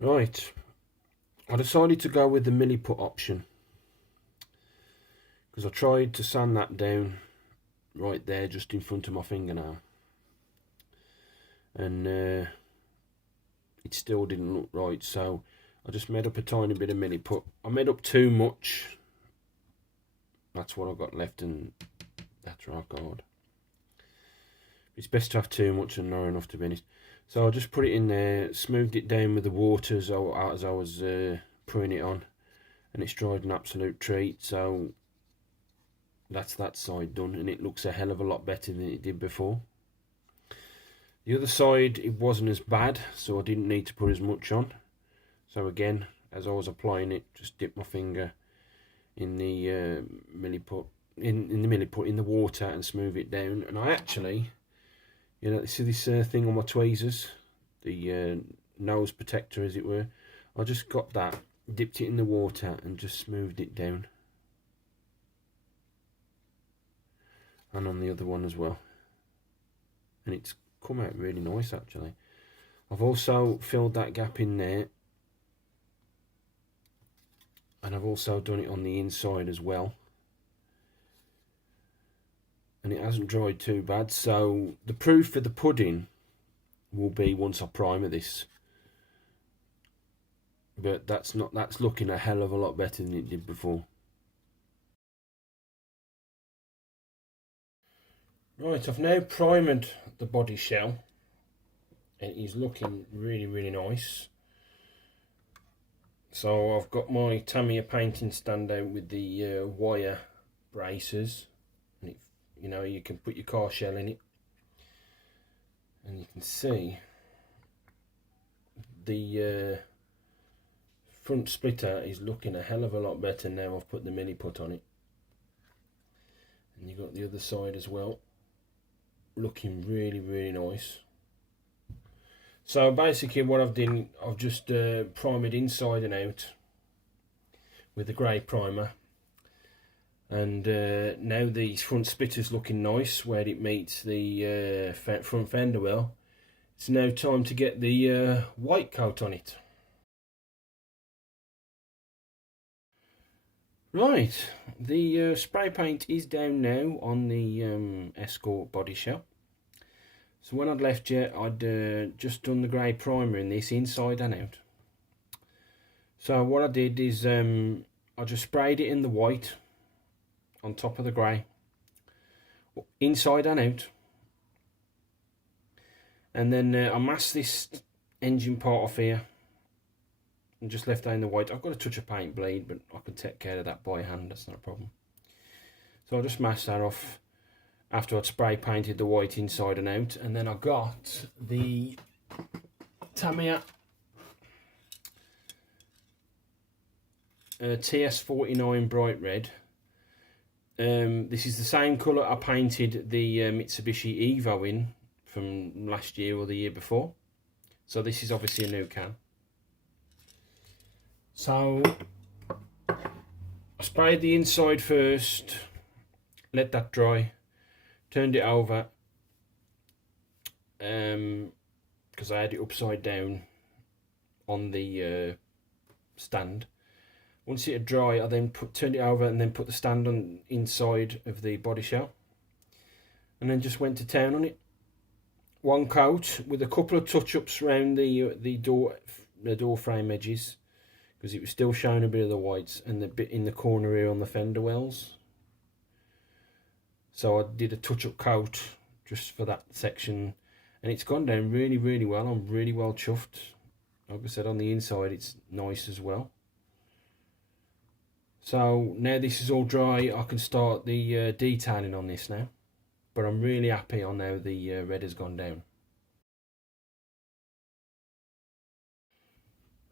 Right, I decided to go with the Milliput option because I tried to sand that down right there just in front of my fingernail, and it still didn't look right, so I just made up a tiny bit of Milliput. I made up too much, that's what I got left, and that's right, God. It's best to have too much and not enough, to be honest. So I just put it in there, smoothed it down with the water as I was putting it on, and it's dried an absolute treat. So that's that side done, and it looks a hell of a lot better than it did before. The other side, it wasn't as bad, so I didn't need to put as much on. So again, as I was applying it, just dip my finger in the Milliput, in the water, and smooth it down. And I actually, you know, see this thing on my tweezers, the nose protector as it were, I just got that, dipped it in the water and just smoothed it down. And on the other one as well. And it's come out really nice actually. I've also filled that gap in there. And I've also done it on the inside as well. And it hasn't dried too bad, so the proof for the pudding will be once I primer this. But that's looking a hell of a lot better than it did before. Right, I've now primed the body shell, and it is looking really nice. So I've got my Tamiya painting stand out with the wire braces, and you know, you can put your car shell in it, and you can see the front splitter is looking a hell of a lot better now I've put the Milliput on it. And you've got the other side as well, looking really nice. So basically what I've done, I've just primed it inside and out with the grey primer. And now the front splitter's looking nice where it meets the front fender well. It's now time to get the white coat on it. Right, the spray paint is down now on the Escort body shell. So when I'd left you, I'd just done the grey primer in this inside and out. So what I did is I just sprayed it in the white on top of the grey, inside and out. And then I masked this engine part off here and just left that in the white. I've got a touch of paint bleed, but I can take care of that by hand, that's not a problem. So I just masked that off after I'd spray painted the white inside and out. And then I got the Tamiya TS-49 Bright Red. This is the same colour I painted the Mitsubishi Evo in from last year or the year before. So this is obviously a new can. So I sprayed the inside first, let that dry, turned it over because I had it upside down on the stand. Once it had dry, I then turned it over and then put the stand on inside of the body shell, and then just went to town on it. One coat with a couple of touch-ups around the door frame edges, because it was still showing a bit of the whites, and the bit in the corner here on the fender wells. So I did a touch-up coat just for that section, and it's gone down really well. I'm really well chuffed. Like I said, on the inside it's nice as well. So now this is all dry, I can start the detailing on this now. But I'm really happy on how the red has gone down.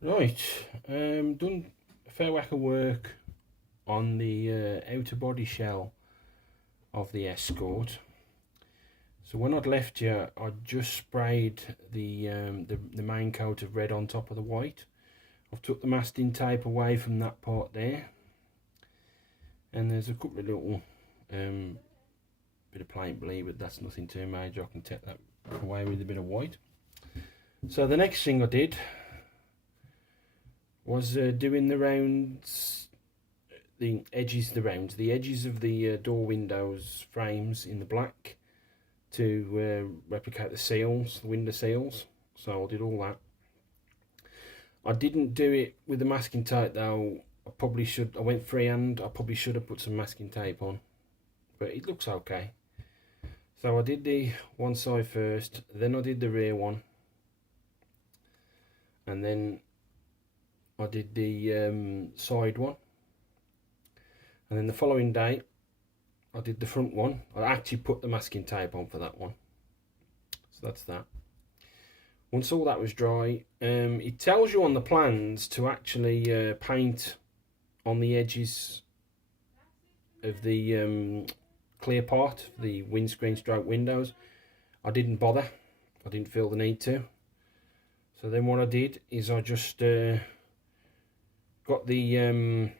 Right, done a fair whack of work on the outer body shell of the Escort. So when I'd left you, I'd just sprayed the main coat of red on top of the white. I've took the masking tape away from that part there, and there's a couple of little bit of paint bleed, but that's nothing too major. I can take that away with a bit of white. So the next thing I did was doing the rounds, the edges of the door windows frames in the black to replicate the seals, the window seals. So I did all that. I didn't do it with the masking tape though. I probably should. I went freehand. I probably should have put some masking tape on, but it looks okay. So I did the one side first, then I did the rear one, and then I did the side one, and then the following day I did the front one. I actually put the masking tape on for that one. So that's that. Once all that was dry, it tells you on the plans to actually paint on the edges of the clear part, the windscreen stroke windows. I didn't bother. I didn't feel the need to. So then what I did is I just got the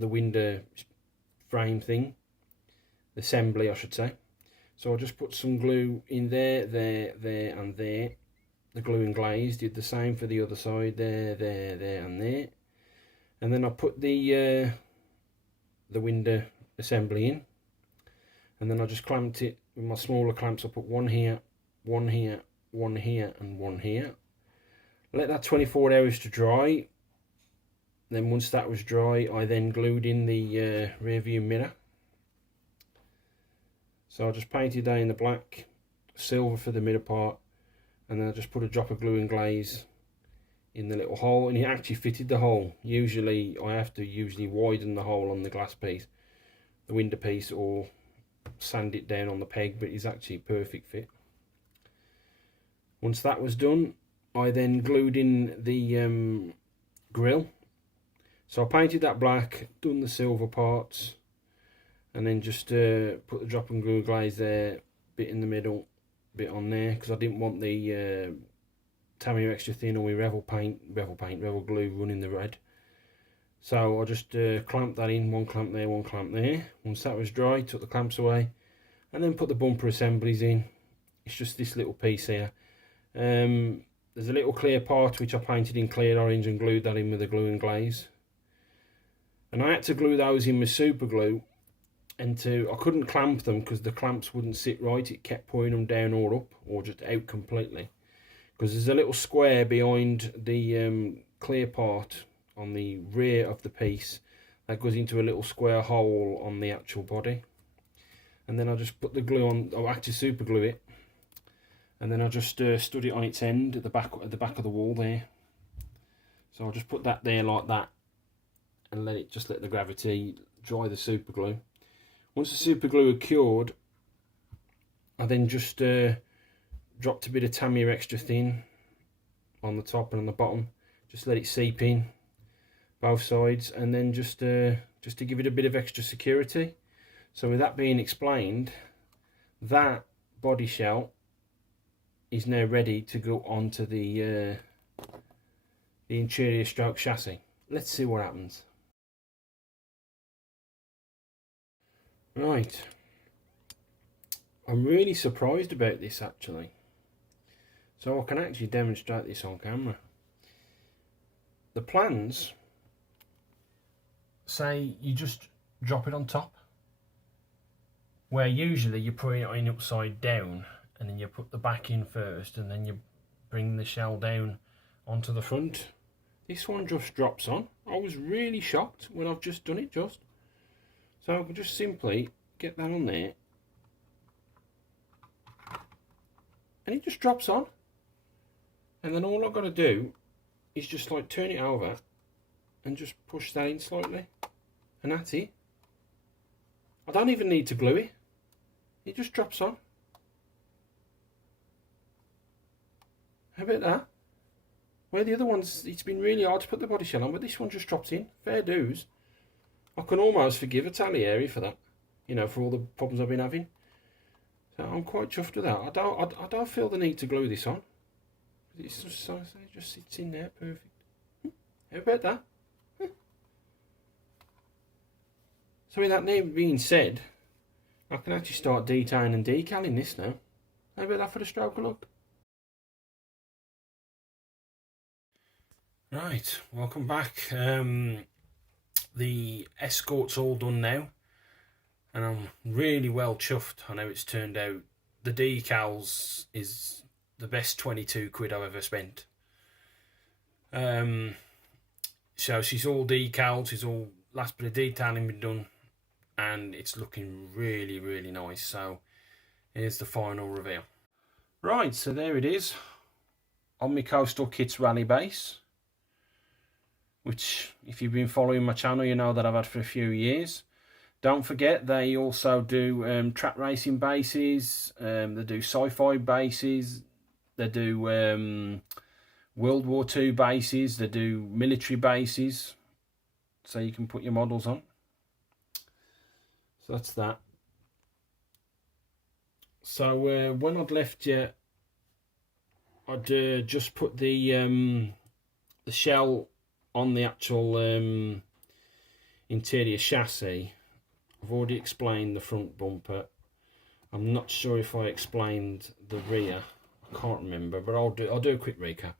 window frame thing, the assembly I should say. So I just put some glue in there, and there. The glue and glaze. Did the same for the other side, there, and there. And then I put the window assembly in, and then I just clamped it with my smaller clamps. I put one here, one here, one here, and one here. Let that 24 hours to dry. Then once that was dry, I then glued in the rear view mirror. So I just painted that in the black, silver for the middle part, and then I just put a drop of glue and glaze in the little hole, and it actually fitted the hole. Usually I have to widen the hole on the glass piece, the window piece, or sand it down on the peg, but it's actually a perfect fit. Once that was done, I then glued in the grille. So I painted that black, done the silver parts, and then just put the drop and glue glaze there, bit in the middle, bit on there, because I didn't want the Tamiya extra thin or revel glue running the red. So I just clamped that in, one clamp there, one clamp there. Once that was dry, took the clamps away, and then put the bumper assemblies in. It's just this little piece here. There's a little clear part which I painted in clear orange and glued that in with the glue and glaze. And I had to glue those in with super glue. And I couldn't clamp them because the clamps wouldn't sit right. It kept pulling them down or up, or just out completely. Because there's a little square behind the clear part on the rear of the piece that goes into a little square hole on the actual body. And then I just put the glue on. I actually super glue it, and then I just stood it on its end at the back of the wall there. So I'll just put that there like that, and let the gravity dry the super glue. Once the super glue had cured, I then just dropped a bit of Tamiya extra thin on the top and on the bottom. Just let it seep in both sides, and then just to give it a bit of extra security. So with that being explained, that body shell is now ready to go onto the interior stroke chassis. Let's see what happens. Right, I'm really surprised about this actually. So I can actually demonstrate this on camera. The plans say you just drop it on top, where usually you put it in upside down, and then you put the back in first, and then you bring the shell down onto the front. This one just drops on. I was really shocked when I've just done it just. So I can just simply get that on there, and it just drops on. And then all I've got to do is just like turn it over and just push that in slightly, and that's it. I don't even need to glue it. It just drops on. How about that? Where the other ones, it's been really hard to put the body shell on, but this one just drops in. Fair dues. I can almost forgive Italeri for that, you know, for all the problems I've been having. So I'm quite chuffed with that. I don't feel the need to glue this on. It's just so it just sits in there perfect. How about that? So with that being said, I can actually start detailing and decaling this now. How about that for the stroke look? Right, welcome back. The Escort's all done now, and I'm really well chuffed on how it's turned out. The decals is the best 22 quid I've ever spent. So she's all decaled, she's all last bit of detailing been done, and it's looking really, really nice. So here's the final reveal. Right, so there it is on my Coastal Kits rally base, which if you've been following my channel you know that I've had for a few years. Don't forget they also do track racing bases, they do sci-fi bases, they do World War II bases, they do military bases, so you can put your models on. So that's that. So when I'd left you, I'd just put the shell on the actual interior chassis. I've already explained the front bumper. I'm not sure if I explained the rear. I can't remember, but I'll do a quick recap.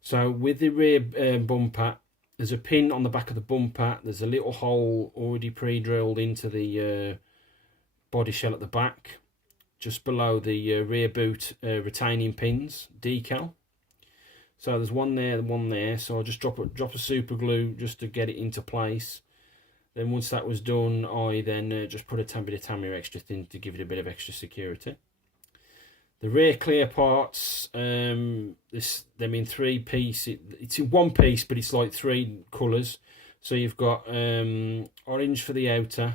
So with the rear bumper, there's a pin on the back of the bumper. There's a little hole already pre-drilled into the body shell at the back, just below the rear boot retaining pins decal. So there's one there and one there. So I'll just drop a super glue just to get it into place. Then once that was done, I then just put a bit of Tamiya extra thin to give it a bit of extra security. The rear clear parts, them in 3 piece. It's in 1 piece, but it's like 3 colours. So you've got orange for the outer,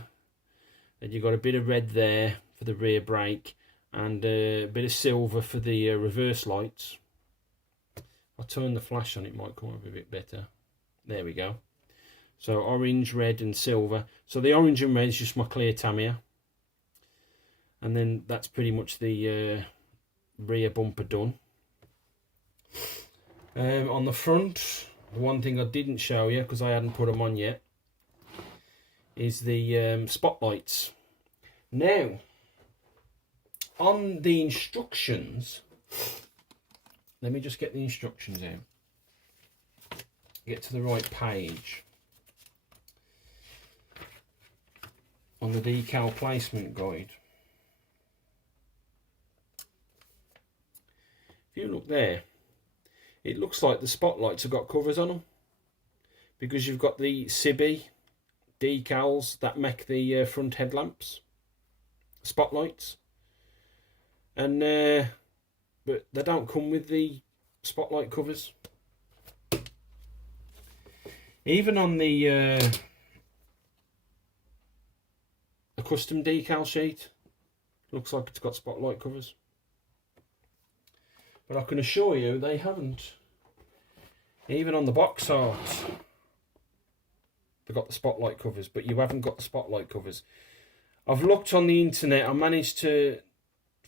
then you've got a bit of red there for the rear brake, and a bit of silver for the reverse lights. I'll turn the flash on, it might come up a bit better. There we go. So orange, red and silver. So the orange and red is just my clear Tamiya. And then that's pretty much the rear bumper done. On the front, the one thing I didn't show you because I hadn't put them on yet is the spotlights. Now, on the instructions, let me just get the instructions out. Get to the right page. On the decal placement guide, if you look there, it looks like the spotlights have got covers on them, because you've got the Cibi decals that make the front headlamps spotlights, and but they don't come with the spotlight covers. Even on the custom decal sheet, looks like it's got spotlight covers, but I can assure you they haven't. Even on the box art they've got the spotlight covers, but you haven't got the spotlight covers. I've looked on the internet, I managed to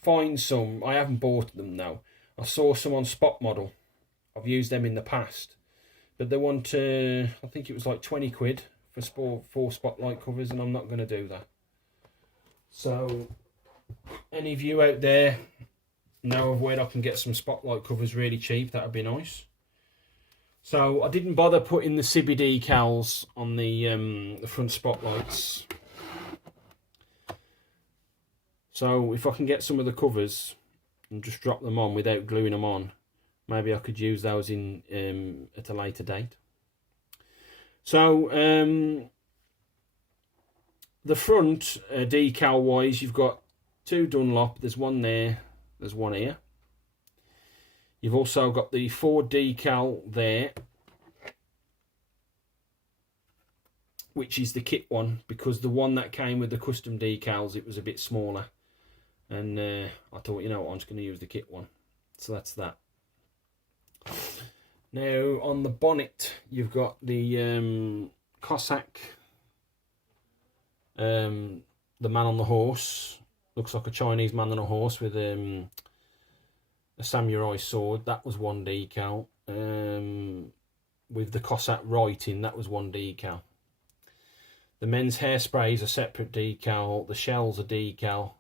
find some. I haven't bought them now. I saw some on Spot Model. I've used them in the past, but they want I think it was like 20 quid for 4 spotlight covers, and I'm not going to do that. So any of you out there know of where I can get some spotlight covers really cheap, that would be nice. So I didn't bother putting the Cibi decals on the front spotlights. So if I can get some of the covers and just drop them on without gluing them on, maybe I could use those in at a later date. So the front decal wise, you've got 2 Dunlop. There's one there, there's one here. You've also got the Ford decal there, which is the kit one, because the one that came with the custom decals, it was a bit smaller, and I thought, you know what, I'm just going to use the kit one. So that's that. Now on the bonnet, you've got the Cossack, the man on the horse. Looks like a Chinese man on a horse with a samurai sword. That was one decal. With the Cossack writing, that was one decal. The men's hairspray is a separate decal. The shells are decal.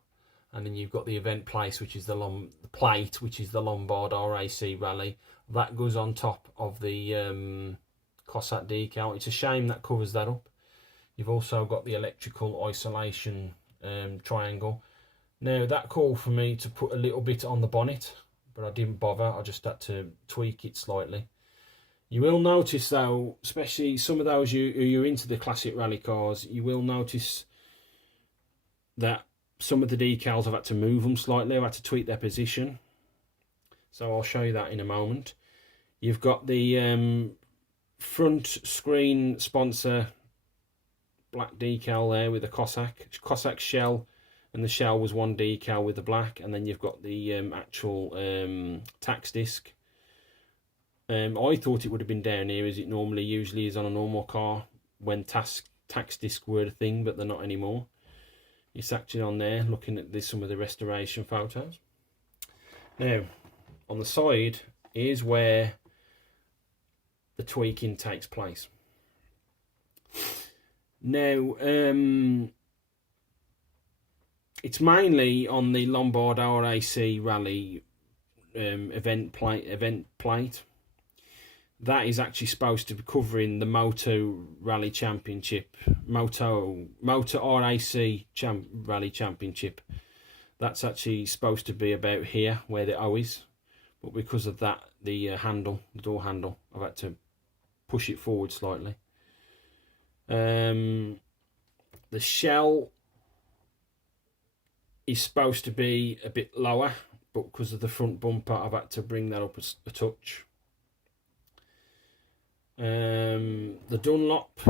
and then you've got the event plate, which is the Lombard RAC Rally. That goes on top of the Cossack decal. It's a shame that covers that up. You've also got the electrical isolation triangle. Now that called for me to put a little bit on the bonnet, but I didn't bother. I just had to tweak it slightly. You will notice though, especially some of those you're into the classic rally cars, you will notice that some of the decals I've had to move them slightly. I've had to tweak their position. So I'll show you that in a moment. You've got the front screen sponsor black decal there with the Cossack shell, and the shell was one decal with the black, and then you've got the actual tax disc. I thought it would have been down here as it usually is on a normal car when tax disc were a thing, but they're not anymore. It's actually on there, looking at some of the restoration photos. Now, on the side is where the tweaking takes place. Now, it's mainly on the Lombard RAC Rally event plate. That is actually supposed to be covering the Moto Rally Championship, Moto RAC Rally Championship. That's actually supposed to be about here, where the O is. But because of that, the door handle, I've had to push it forward slightly. The shell is supposed to be a bit lower, but because of the front bumper, I've had to bring that up a touch. The Dunlop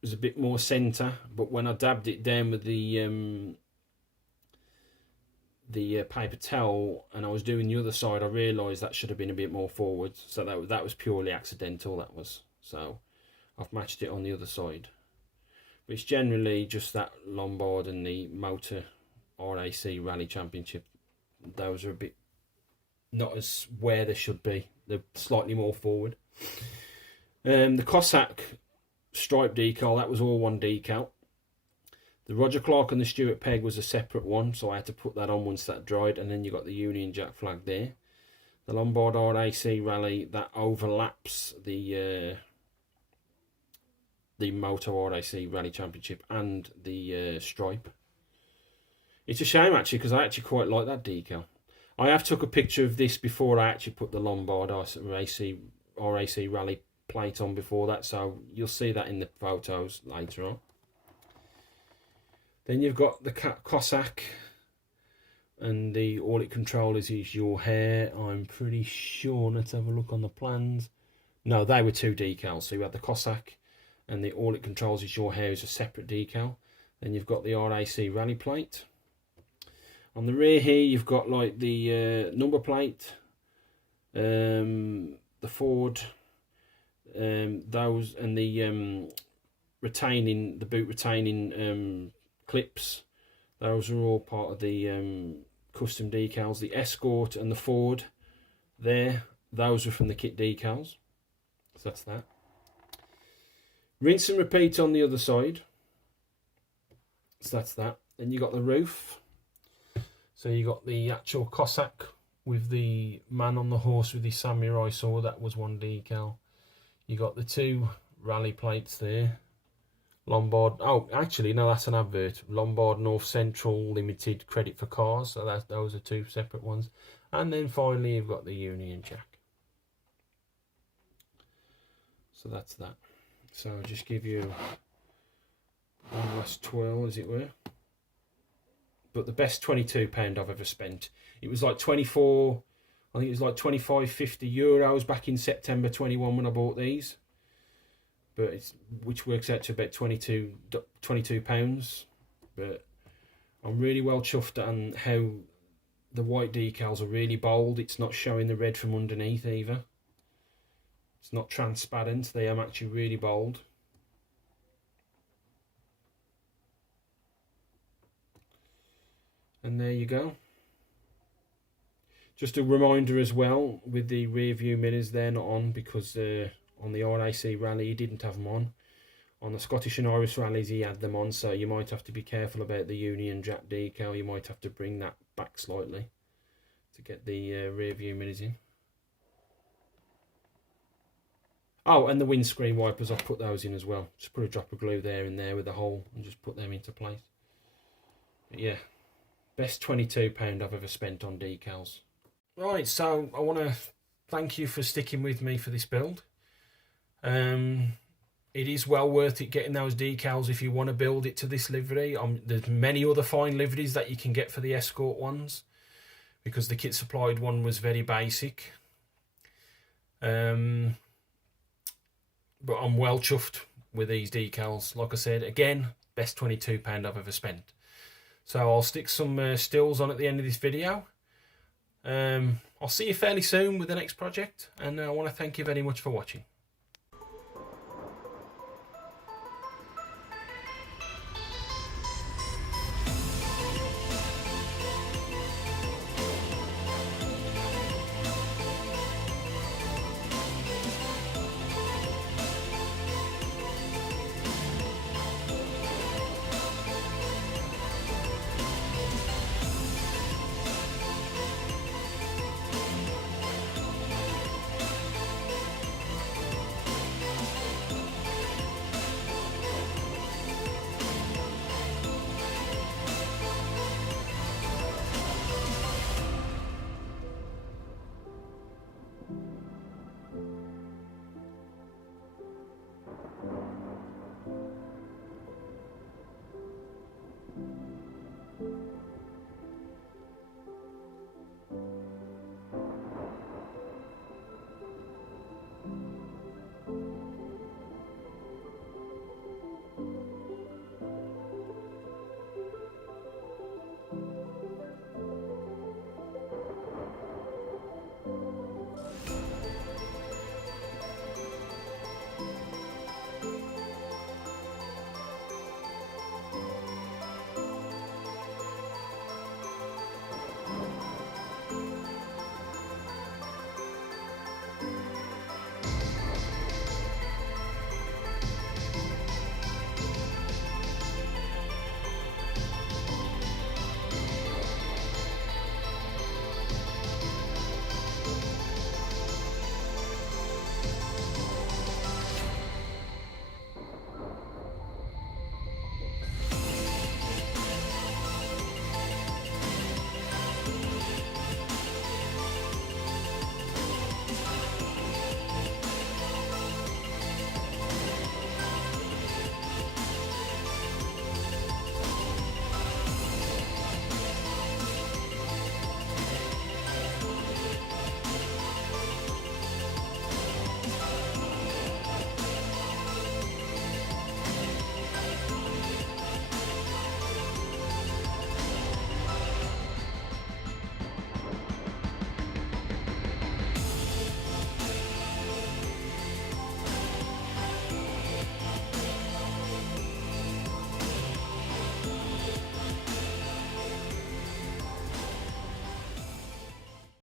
was a bit more centre, but when I dabbed it down with the paper towel and I was doing the other side, I realised that should have been a bit more forward. So that was purely accidental. That was, so I've matched it on the other side. But it's generally just that Lombard and the Motor RAC Rally Championship. Those are a bit not as where they should be. They're slightly more forward. The Cossack stripe decal, that was all one decal. The Roger Clark and the Stuart Pegg was a separate one, so I had to put that on once that dried, and then you got the Union Jack flag there. The Lombard RAC Rally, that overlaps the Moto RAC Rally Championship and the stripe. It's a shame actually, because I actually quite like that decal. I have took a picture of this before I actually put the Lombard RAC Rally plate on before that, so you'll see that in the photos later on. Then you've got the Cossack, and the all it controls is your hair. I'm pretty sure, let's have a look on the plans. No, they were two decals. So you had the Cossack, and the all it controls is your hair is a separate decal. Then you've got the RAC Rally plate. On the rear here, you've got like the number plate, the Ford, those, and the boot retaining clips. Those are all part of the custom decals. The Escort and the Ford there, those are from the kit decals. So that's that. Rinse and repeat on the other side. So that's that. Then you got the roof. So you got the actual Cossack with the man on the horse with the samurai sword. That was one decal. You got the two rally plates there. Lombard, oh actually no, that's an advert. Lombard North Central Limited Credit for Cars. So those are two separate ones. And then finally you've got the Union Jack. So that's that. So I'll just give you one last twirl, as it were. But the best £22 I've ever spent. It was like 24, I think it was like 25-50 euros back in September 21 when I bought these. But which works out to about 22 pounds. But I'm really well chuffed on how the white decals are really bold. It's not showing the red from underneath either. It's not transparent. They are actually really bold. And there you go. Just a reminder as well, with the rear view mirrors, they're not on because on the RAC Rally he didn't have them on. On the Scottish and Irish rallies he had them on, so you might have to be careful about the Union Jack decal. You might have to bring that back slightly to get the rear view mirrors in. Oh, and the windscreen wipers, I've put those in as well. Just put a drop of glue there and there with a hole and just put them into place. But yeah, best £22 I've ever spent on decals. Right, so I want to thank you for sticking with me for this build. It is well worth it getting those decals if you want to build it to this livery. There's many other fine liveries that you can get for the Escort ones, because the kit supplied one was very basic. But I'm well chuffed with these decals. Like I said, again, best £22 I've ever spent. So I'll stick some stills on at the end of this video. I'll see you fairly soon with the next project, and I want to thank you very much for watching.